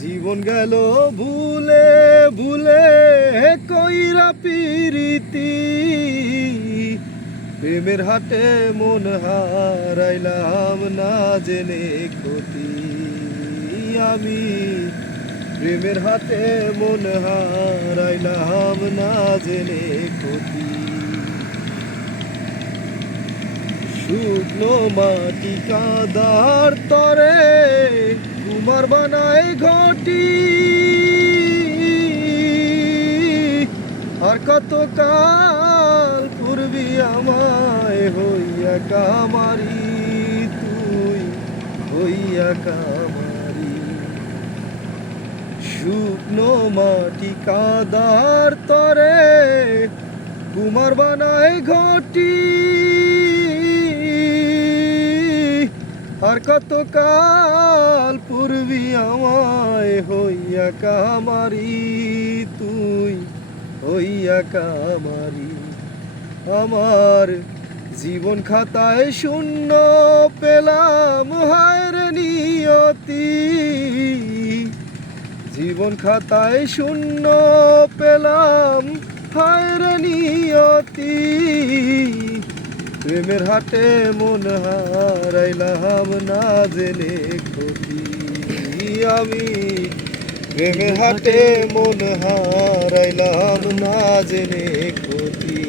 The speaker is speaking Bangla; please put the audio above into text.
জীবন গেল ভুলে ভুলে কইরা পিরিতি, প্রেমের হাটে মন হারাইলাম না জেনে ক্ষতি। আমি প্রেমের হাটে মন হারাইলাম না জেনে ক্ষতি। শুকনো মাটি কাদার তরে কুমার বানায় ঘটি, আর কত কাল পূর্বি আমায় হইয়া কামারি, তুই হইয়া কামারি। শুকনো মাটি কাদার তরে কুমার বানায় ঘটি, আর কত কাল পূর্বি আমায় হইয়া কামারি, তুই হইয়া কামারি। আমার জীবন খাতায় শূন্য পেলাম হায়র নিয়তি, জীবন খাতায় শূন্য পেলাম হায়র নিয়তি। প্রেমের হাটে মন হারাইলাম না জেনে ক্ষতি। আমি প্রেমের হাটে মন হারাইলাম না জেনে ক্ষতি।